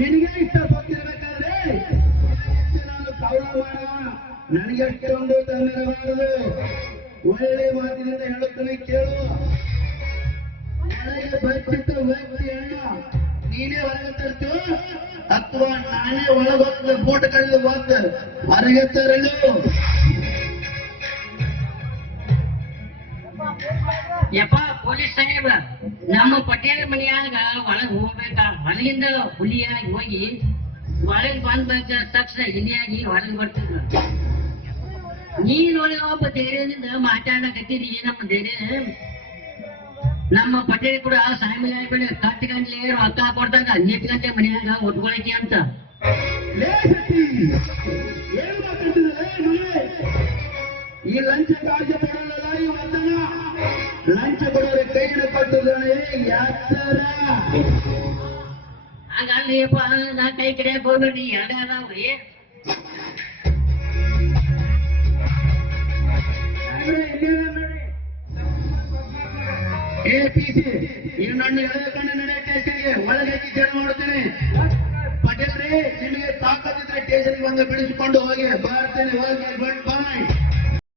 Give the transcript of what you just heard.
ನಿನಗೆ ಇಷ್ಟ ಗೊತ್ತಿರ್ಬೇಕಾದ್ರೆ ನಾನು ಕೌಲ ಮಾಡುವ ನನಗೆ ಅಷ್ಟೊಂದು ತಂದಿರಬಾರದು. ಒಳ್ಳೆ ಮಾತಿನಿಂದ ಹೇಳುತ್ತೇನೆ ಕೇಳು. ನನಗೆ ಬಚ್ಚಿತ್ತು ವ್ಯಕ್ತಿ ಅಣ್ಣ ನೀನೇ ಹೊರಗೆ ತರ್ತು ಅಥವಾ ನಾನೇ ಒಳಗೋಗ್ತದೆ ಬೋಟ್ ಕಳೆದು ಹೋಗ್ತ ಹೊರಗೆ ತರಲು. ಯಪ್ಪ ಪೊಲೀಸ್ ಸಾಹೇಬ, ನಮ್ಮ ಪಟೇಲ್ ಮನೆಯಾಗ ಒಳಗ್ ಹೋಗ್ಬೇಕ. ಹೊರಗಿಂದ ಹುಲಿಯಾಗಿ ಹೋಗಿ ಒಳಗ್ ಬಂದ ತಕ್ಷಣ ಇಲಿಯಾಗಿ ಹೊರಗೆ ಬರ್ತಿದ್ರು. ನೀನೊಳಗ ಒಬ್ಬ ಧೈರ್ಯದಿಂದ ಮಾತಾಡಕತ್ತಿದ್ದಿ. ನಮ್ಮ ಧೈರ್ಯ ನಮ್ಮ ಪಟೇಲ್ ಕೂಡ ಸಾಯಂಕಾಲ ಆಯ್ಕೊಂಡು ಕಟ್ ಗಂಟ್ಲೆ ರೊಕ್ಕ ಕೊಡ್ತಾಗ 10 ಗಂಟೆ ಮನೆಯಾಗ ಒಟ್ಕೊಳಕ್ಕೆ ಅಂತ. ಈ ಲಂಚ ಕಾರ್ಯ ಕೊಡೋಲ್ಲ. ಈ ವಚನ ಲಂಚ ಕೊಡೋರೆ ಕೈ ಕೊಟ್ಟಿದ್ದಾನೆ ಯಾತರ ಹಾಗಲ್ಲಪ್ಪ, ನಾ ಕೈ ಕಡೆ ಹೋಗ್ಬೇಡಿ. ಎರಡೇ ಅದಾವ್ರಿ. ನೀವು ನನ್ನ ಎಳೆದುಕೊಂಡು ನಡೆಯಕ್ಕೆ ಒಳಗೆ ಕೇಳಿ ನೋಡ್ತೀನಿ. ಪಟೇಲ್ರಿ, ನಿಮಗೆ ತಾಕತ್ತಿದ್ರೆ ಸ್ಟೇಷನ್ಗೆ ಬಂದು ಬಿಡಿಸಿಕೊಂಡು ಹೋಗಿ ಬರ್ತೇನೆ. ಹೋಗಿ ಗುಡ್ ಬಾಯ್.